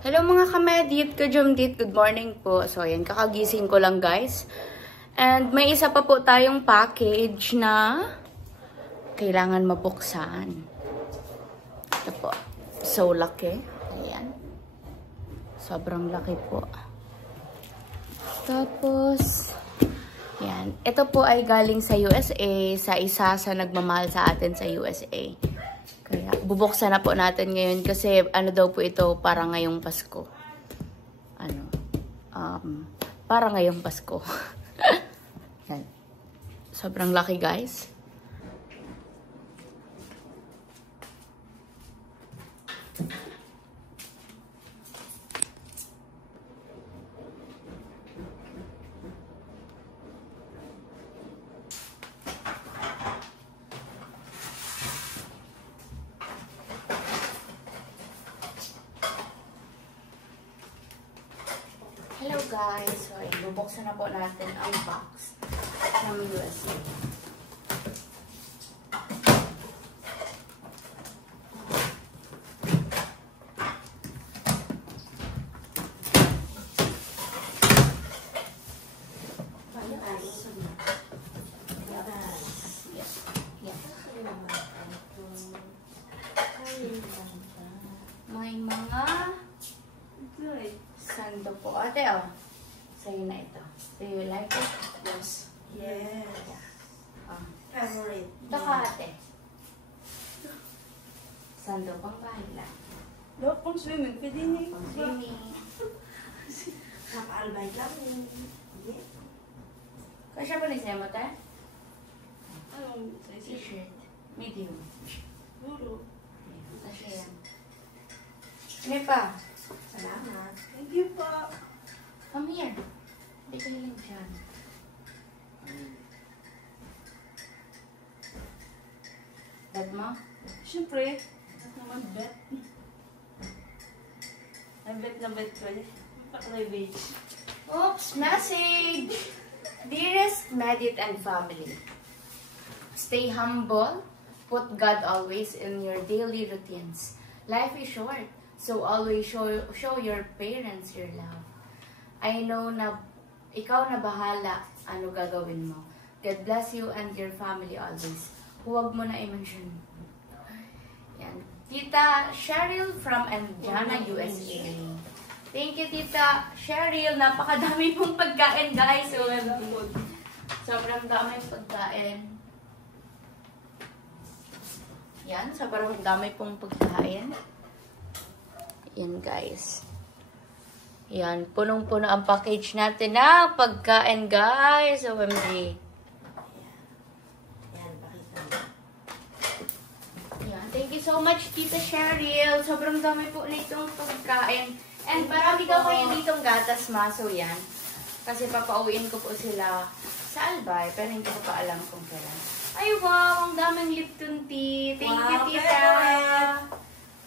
Hello mga kamedit, kajumdit, good morning po. So ayan, kakagising ko lang guys. And may isa pa po tayong package na kailangan mabuksan. Ito po, so laki. Ayan. Sobrang laki po. Tapos, ayan. Ito po ay galing sa USA, sa isa sa nagmamahal sa atin sa USA. Kaya, bubuksan na po natin ngayon kasi ano daw po ito para ngayong Pasko. Para ngayong Pasko. Yan. Sobrang laki guys. Hello guys! So, bubuksan na po natin ang box ng USA. May mga sando po. Ate, oh. Sa'yo na ito. Do you like it? Yes. Yes. Oh. Favorite. Ito ka, ate. Sando pang bahila. Look, pang swimming. Pwede niya. Pang swimming. Nakaalbay lang. Yeah. Kasya ba nisaya mo, te? Anong size? T-shirt. Medium. Puro. Kasya yan. Ano pa? Salamat. Thank you po. Come here. Hindi ka lang dyan. Bed mo? Siyempre. At naman bet. Bet na bet ko. Paklivage. Oops! Message! Dearest Medit and family, stay humble. Put God always in your daily routines. Life is short, so always show your parents your love. I know na ikaw na bahala ano gagawin mo. God bless you and your family always. Huwag mo na i-mention. Yan. Tita Cheryl from Indiana, USA. Thank you, Tita Cheryl. Napakadami pong pagkain, guys. Sobrang daming pagkain. Yan, sobrang dami pong pagkain. Yan, guys. Yan, punong-puno ang package natin na pagkain, guys. OMG. Yan, pakita mo. Yan, thank you so much, Tita Cheryl. Sobrang dami po nitong pagkain. And marami daw kayo ditong gatas, maso yan. Kasi papauwiin ko po sila sa Albay, pero hindi ko pa alam kung kailan. Ay, wow! Ang daming Lipton tea. Thank you, Wow, Tita. favorite.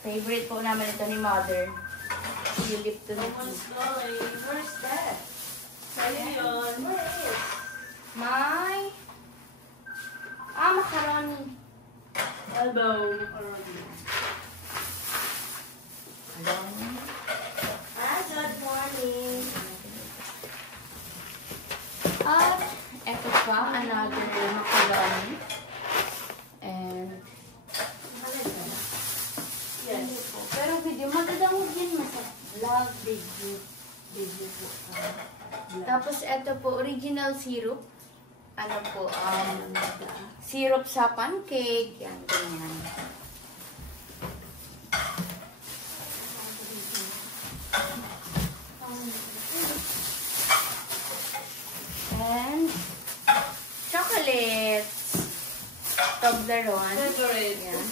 Favorite po naman ito ni Mother. Yung Lipton tea. Someone's going. Where's that? Sa'yo yun. Where is? My... macaroni. Elbow. Macaroni. Hello? Good morning. At eto pa, another macaroni. And... Yes. Pero video, magandang din sa vlog, video po. Tapos ito po, original syrup. Ano po, syrup sa pancake. Yan, ganyan. And chocolates. Toblerone. Favorite. Yan.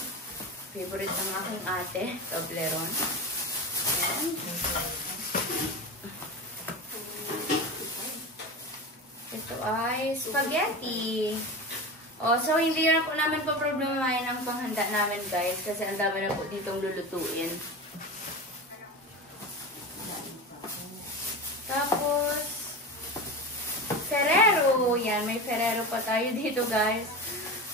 Favorite ng aking ate, Toblerone. And ito ay spaghetti. So hindi na po namin pa-problemahin ang panghanda namin, guys, kasi ang dami na po ditong lulutuin. Tapos Ferrero. Yan, may Ferrero pa tayo dito, guys.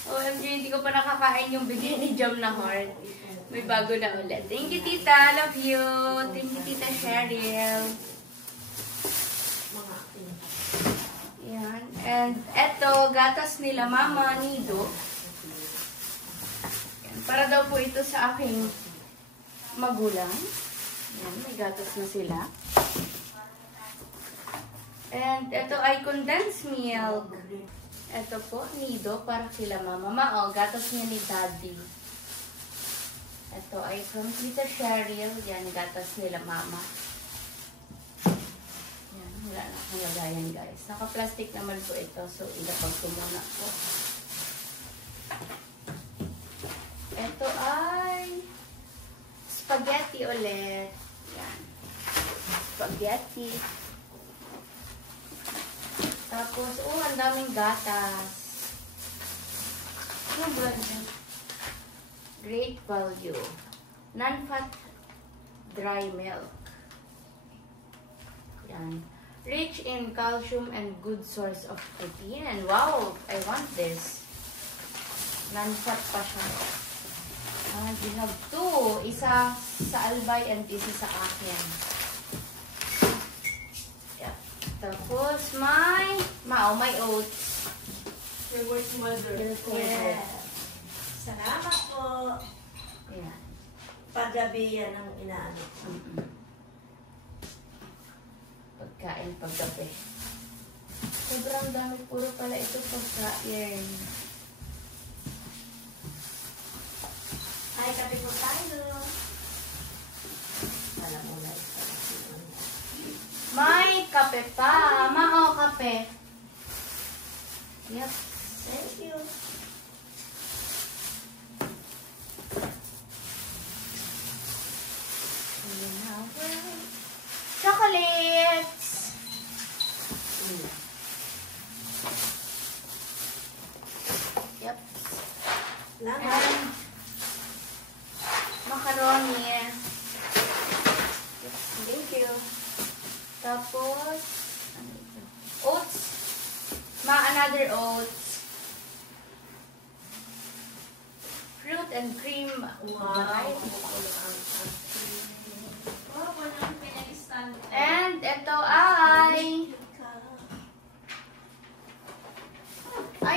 OMG, hindi ko pa nakakain yung bigay ni Jam na heart. May bago na ulit. Thank you, tita. Love you. Thank you, tita Cheryl. Yan. And eto, gatas nila Mama Nido. Yan. Para daw po ito sa aking magulang. Yan, may gatas na sila. And ito ay condensed milk. Ito po, Nido, para kila Mama. Mao, gatas niya ni Daddy. Ito ay from Tita Cheryl. Yan, gatas nila Mama. Yan, wala na akong lagayan, guys. Naka-plastic naman po ito. So, ilapag ko muna po. Ito ay spaghetti ulit. Yan. Spaghetti. Tapos, ang daming gatas. Ano ba yan? Great value. Non-fat dry milk. Yan. Rich in calcium and good source of protein. And wow, I want this. Non-fat pa siya. We have two. Isa sa Albay and isa sa akin. Yeah. Tapos may oats. Your work mother. Yes. Salamat po. Ayan. Paggabi yan ang inaano. Pagkain paggabi. Sobrang dami, puro pala ito pagkain. Ay, kape po tayo. Alam mo na ito. May kape pa. Mao kape. Yep. Thank you. Chocolates. Yep. Salamat. And macaroni. Yep. Thank you. Tapos, ano ito? Oats. Another oats. Fruit and cream. Wow. And ito ay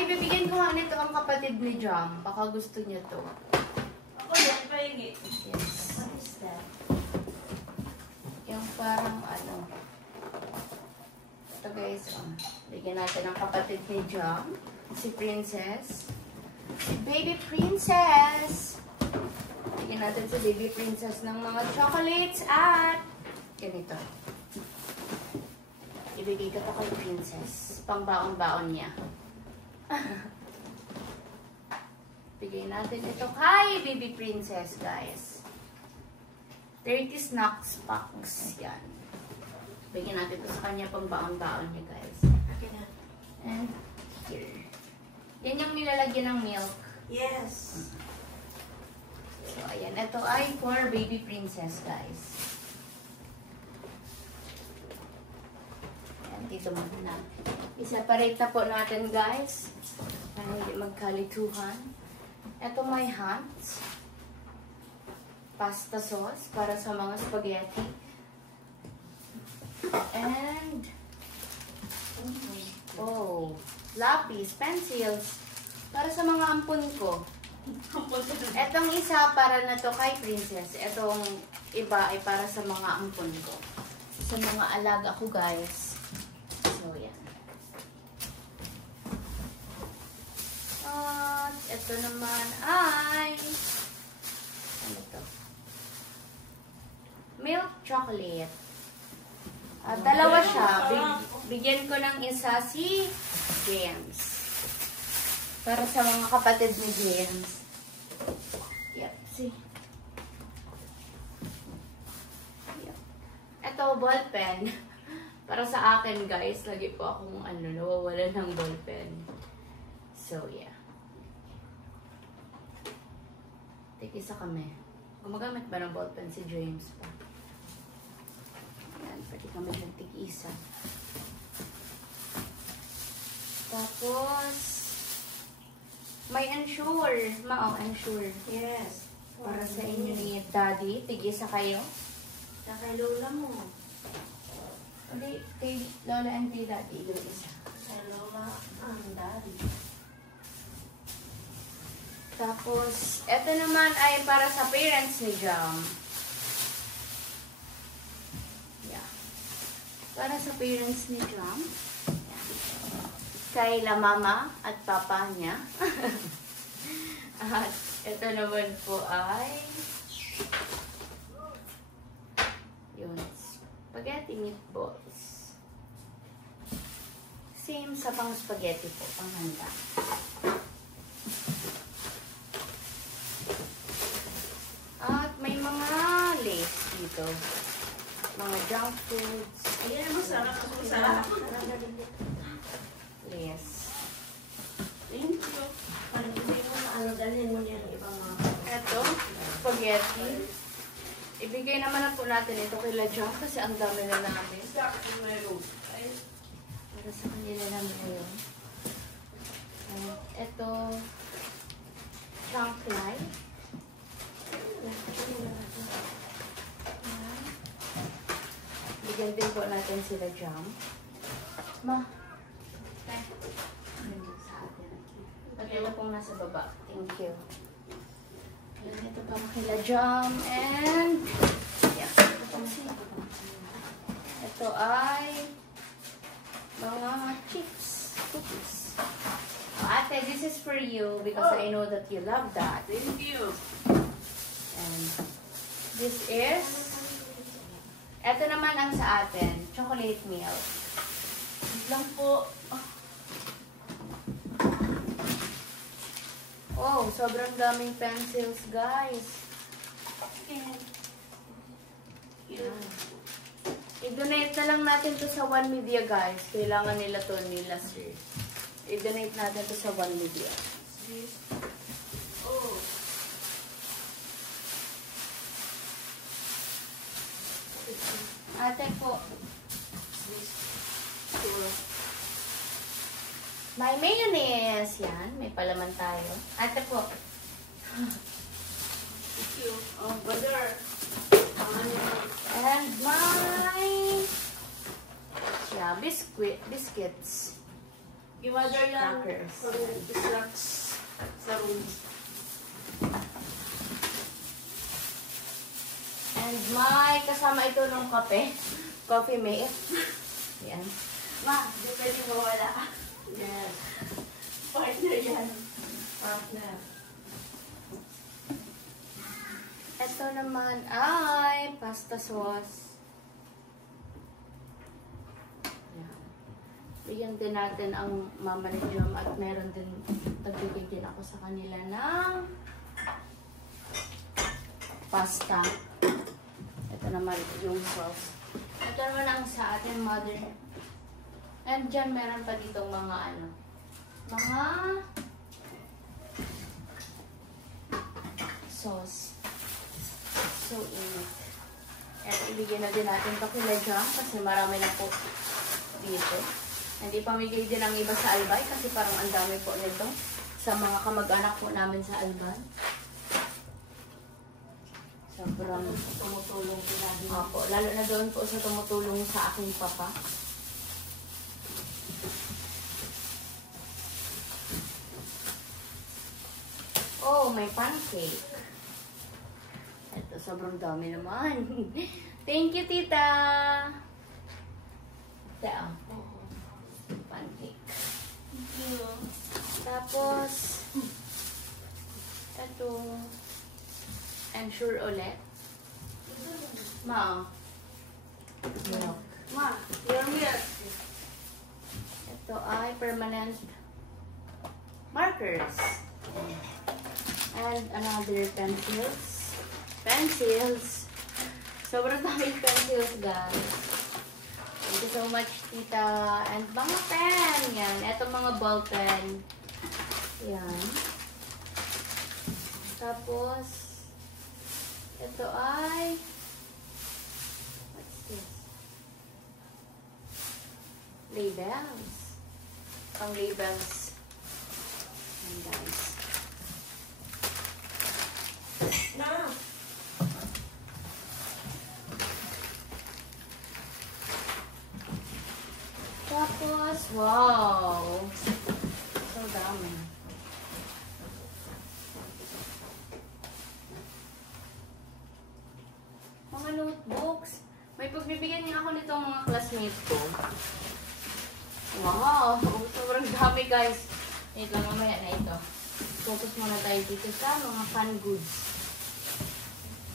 bibigyan ko nga nito ang kapatid ni Jam. Baka gusto niya to. Ako yan, pahingi. Yes. What is that? Yung parang ano. Ito guys, bigyan natin ang kapatid ni Jam. Si Princess. Si Baby Princess. Bigyan natin si Baby Princess ng mga chocolates at ganito. Ibigay ko to kay Princess. Pangbaon-baon niya. Bigay natin ito kay Baby Princess, guys. 30 snacks packs. Yan. Bigyan natin ito sa kanya pangbaon-baon niya, guys. Okay na. And here. Yan yung nilalagyan ng milk. Yes. So, ayan. Ito ay for Baby Princess, guys. Ayan, dito muna. I-separate na po natin, guys. Para hindi magkalituhan. Ito may hands. Pasta sauce para sa mga spaghetti. And lapis, pencils para sa mga ampon ko. Etong isa para na to kay Princess. Etong iba ay para sa mga ampon ko. Sa mga alaga ko, guys. So, yan. At ito naman ay ano to? Milk chocolate. Dalawa siya. Bigyan ko ng isa si James. Para sa mga kapatid ni James. Yep, see. Yep. Ito, ballpen. Para sa akin, guys. Lagi po akong nawawala ng ballpen. So, yeah. Tig-isa kami. Gumagamit ba ng ballpen si James pa? Yan, pwede kami ng tig-isa. Tapos, may Ensure. Ensure. Yes. Para sa inyo ni Daddy, tigisa kayo. Sa kay lola mo. Hindi, kay Lola and kay Daddy, yung isa. Kay lola ang daddy. Tapos, eto naman ay para sa parents ni Jam. Yeah. Para sa parents ni Jam. Yeah. Kay la mama at papa niya. At ito naman po ay yun, spaghetti meatballs. Same sa pang spaghetti po, panghanda. At may mga lace dito. Mga junk foods. Ayan ang masarap. Masarap. Lace. Thank you. Parang hindi mo na ano, dalhin mo niya ng ibang mga. Ito, spaghetti. Ibigay naman na po natin ito kay La Jam kasi ang dami na namin. Para sa kanila namin ngayon. Ito, chunk life. Bigyan din po natin sila Jam. Ma. Pati na pong nasa baba. Thank you. Ayan, ito pa kila Jam. And, yeah. Ito ay mga chips. Cookies. Oh, ate, this is for you because I know that you love that. Thank you. And this is, ito naman ang sa atin, chocolate milk. Wait lang po. Oh, sobrang daming pencils, guys. Yan. I-donate na lang natin to sa One Media, guys. Kailangan nila to nila, sir. I-donate natin to sa One Media. Oh. Ate po. May mayonnaise. Yan, may palaman tayo. Ate po. Thank you. Oh, brother. And my yeah, biscuits. Yung mother yan. Crackers. Snacks sa room. And my kasama ito ng kape. Coffee mate. Yan. Ma, di pwede mawala. Yes. Partner yan. Partner. Ito naman ay pasta sauce. Yan. Bigyan din natin ang mama ni Jom at meron din, nagbigay din ako sa kanila ng pasta. Ito naman yung sauce. Ito naman ang sa ating mother. And dyan meron pa dito mga mga sauce. So, init. At ibigay na din natin ito kila Jam kasi marami na po dito. Hindi pamigay din ang iba sa Albay kasi parang ang dami po nito sa mga kamag-anak po namin sa Albay. Sobrang Tumutulong sila din. Opo, lalo na doon po sa tumutulong sa aking papa. Oh, may pancake. Ito, sobrang dami naman. Thank you, tita. Ito, pancake. Thank you. Tapos, ito, ensure ulit. Ma, milk. Ma, your milk. Ito ay permanent markers. And another pencils. Pencils. Sobrang daming pencils, guys. Thank you so much, tita. And mga pen. Yan. Ito mga ball pen. Yan. Tapos, ito ay, what's this? Labels. Pang labels. Yan, guys. na. Tapos, wow! So dami. Mga notebooks. May pagbibigyan niya ako nitong mga classmates ko. Wow! Sobrang dami, guys. Wait lang, mamaya na ito. Focus muna tayo dito sa mga fun goods.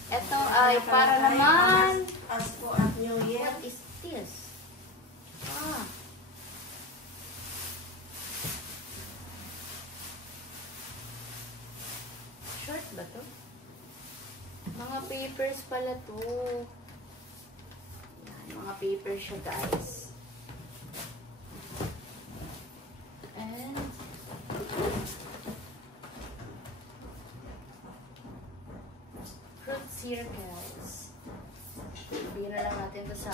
Ito ay para naman... Pasko at New Year. What is this? Ah. Short ba to? Mga papers pala to. Yan, mga papers siya, guys. And fruit circles. Bira lang natin to sa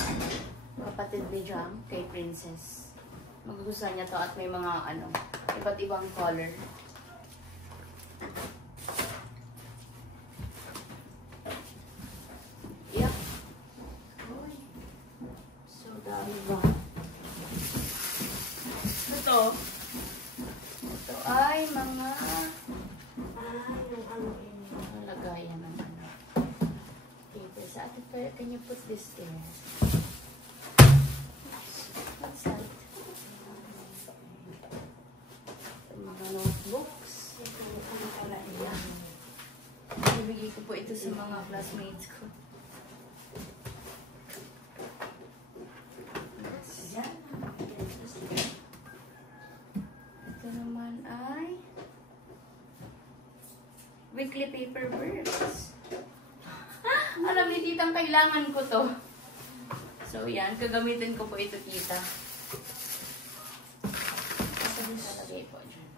kapatid ni Jam, kay Princess. Magugustuhan niya to at may mga iba't ibang color. Yep. Uy. So dami ba? Ito. Ito ay mga Yung ano ini. lagayan ng paper. Sa atin pa, can you put this there? What's that? Mga notebooks. Ito yung ano pala Ayan. Ibigay ko po ito sa mga classmates ko. Yan. Ito naman ay weekly paper works. Alam ni titang kailangan ko to. So yan, kagamitin ko po ito, tita. Nalagay po dyan.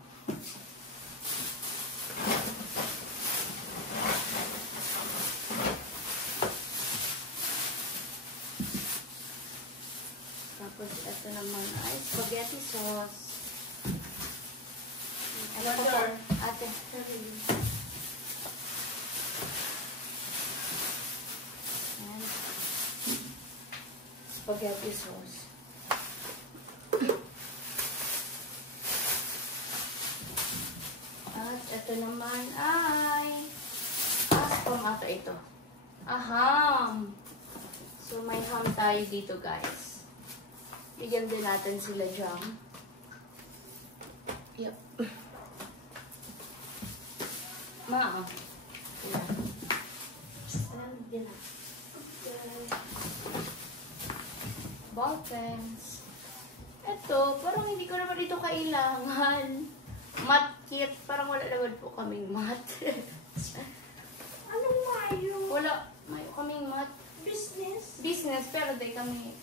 Tapos ito naman ay spaghetti sauce. Ano po po? Ate. And spaghetti sauce. At ito naman ay tomato ito. Ham. So may ham tayo dito, guys. Bigyan din natin sila jam. Yep. Ma. Yan. Yan. Ball pens. Ito, parang hindi ko naman dito kailangan. Mat kit. Parang wala naman po kaming mat. Anong mayo? Wala. May kaming mat. Business? Business, pero di kami.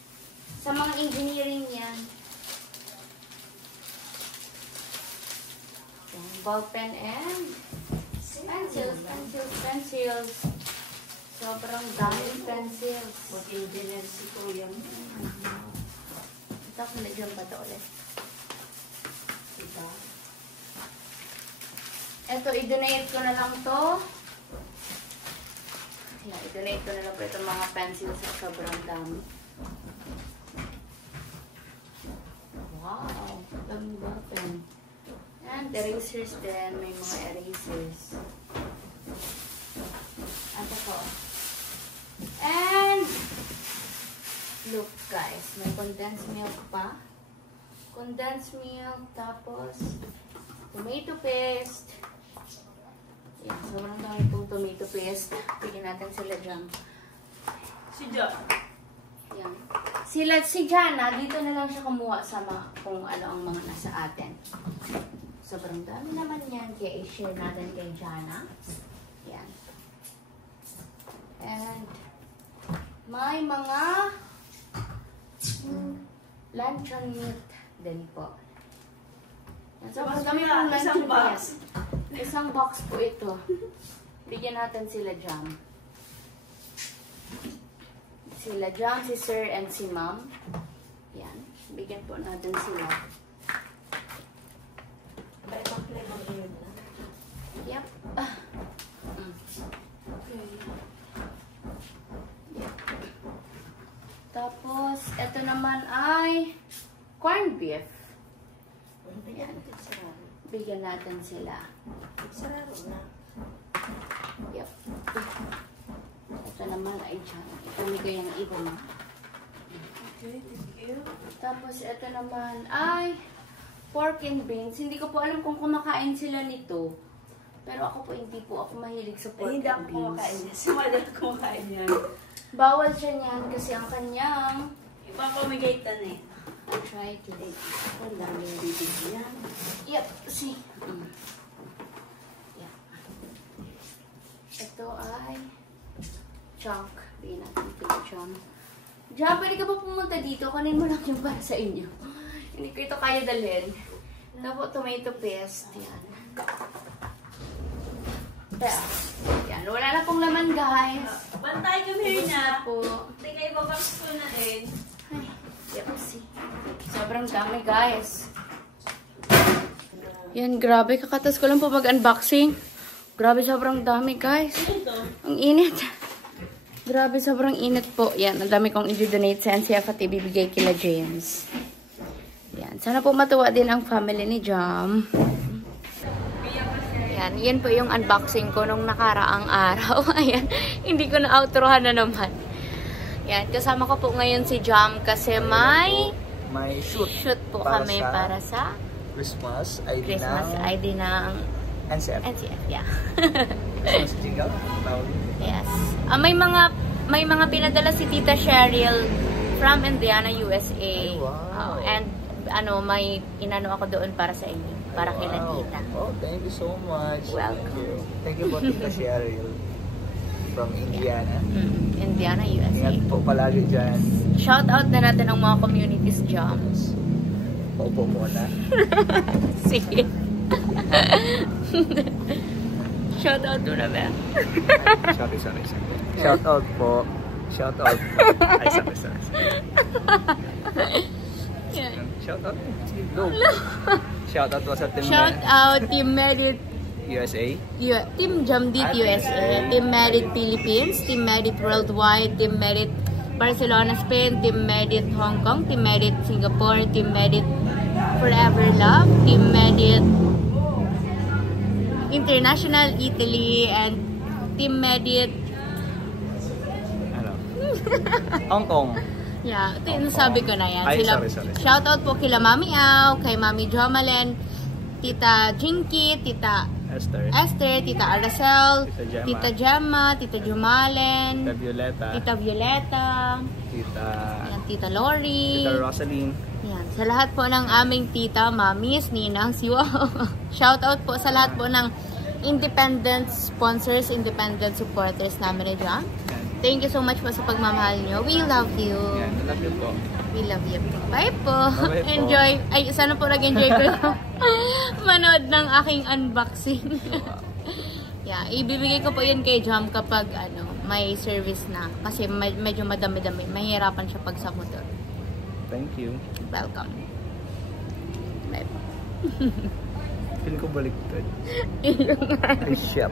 Sa mga engineering yan. Yan, ball pen and pencils. Sobrang daming pencils. Mag-engineer si Kuya. Ito, nalagyan ba ito ulit? Diba? Ito, i-donate ko na lang to. Yan, i-donate ko na lang po itong mga pencils sa sobrang dami. Wow, dami ba pen? And erasers din, may mga erasers. Ito po. And look, guys, may condensed milk pa. Condensed milk, tapos tomato paste. Yan, sobrang dami pong tomato paste. Bigyan natin sila dyan. Si Jo. Yan. Si Jana, dito na lang siya kumuha sa kung ano ang mga nasa atin. Sobrang dami naman yan. Kaya i-share natin kay Jana. Yan. And may mga luncheon meat din po. Yan. So, mas kami pong luncheon Isang box. meat. Isang box po ito. Bigyan natin sila jam. Sila Jam, si Sir, and si Ma'am. Yan. Bigyan po natin sila. Ba, ibang flavor yun na. Yep. Tapos, ito naman ay corned beef. Bigyan natin sarado. Bigyan natin sila. Sarado na. Yep. Ito naman ay dyan. Ito ko yung iba mo. Okay, thank you. Tapos, ito naman ay pork and beans. Hindi ko po alam kung kumakain sila nito. Pero ako po, hindi po ako mahilig sa pork Ay, hindi ako and kumakain beans. yan. Si Mother kumakain yan. Bawal siya niyan kasi ang kanyang Ipapamigay tan eh. arthritis. Ang dami yung bibig yan. Yep, see. Yeah. Ito ay chunk. Bigyan natin ito yung chunk. Diyan, pwede ka ba pumunta dito? Kanin mo lang yung para sa inyo. Hindi ko ito kaya dalhin. Tapos tomato paste. Yan. Kaya, yan. Wala na pong laman, guys. Bantay kami Ubus niya. na po. Tingnan ibabox ko na din. Ay, yep, see. Sobrang dami, guys. Yan, grabe. Kakatas ko lang po mag-unboxing. Grabe, sobrang dami, guys. Ang init. Grabe, sobrang init po. Yan, ang dami kong i-donate sa NCF at ibibigay kila James. Yan, sana po matuwa din ang family ni Jam. Yan, yan po yung unboxing ko nung nakaraang araw. Ayan, hindi ko na-outrohan na naman. Yan, kasama ko po ngayon si Jam kasi may shoot po kami para sa Christmas ID Christmas ng ID ng NCF. NCF. Yeah. Christmas jingle. Yes. May mga pinadala si Tita Cheryl from Indiana, USA. Ay, wow. And may inano ako doon para sa inyo, para kay Tita. Oh, thank you so much. Welcome. Thank you po, Tita Cheryl from Indiana. Indiana, USA. Ingat po palagi dyan. Shout out na natin ang mga communities dyan. Paupo muna. Sige. Shout out doon na ba? Sorry. Shout out po. Ay, sorry. Yan. Shout out. Sige, go. Shout out po sa team Shout out Team Merit USA. Team Jamdit USA, Team Merit Philippines, Team Merit Worldwide, Team Merit Barcelona, Spain, Team Merit Hong Kong, Team Merit Singapore, Team Merit Forever Love, Team Merit International Italy, and Team Merit Hong Kong. Yeah, ito yung sabi ko na yan. Ay, Sila, sorry. shout out po kila Mami Au, kay Mami Jomalen, Tita Jinky, Tita Esther, Tita Aracel, Tita Gemma, Tita Jumalen, Tita Violeta, Tita Lori, Tita Rosaline. yan, sa lahat po ng aming tita, mamis, ninang, siwa. Shout out po sa lahat po ng independent sponsors, independent supporters namin na dyan. Thank you so much po sa pagmamahal nyo. We love you. Yan, love you po. We love you po. Bye po. Bye po. Enjoy. Ay, sana po nag-enjoy ko manood ng aking unboxing. Yeah, ibibigay ko po yun kay Jam kapag may service na. Kasi medyo madami-dami. Mahirapan siya pag sa motor. Thank you. Welcome. Bye po. Feel ko baliktad. Yun nga. Ay, shit.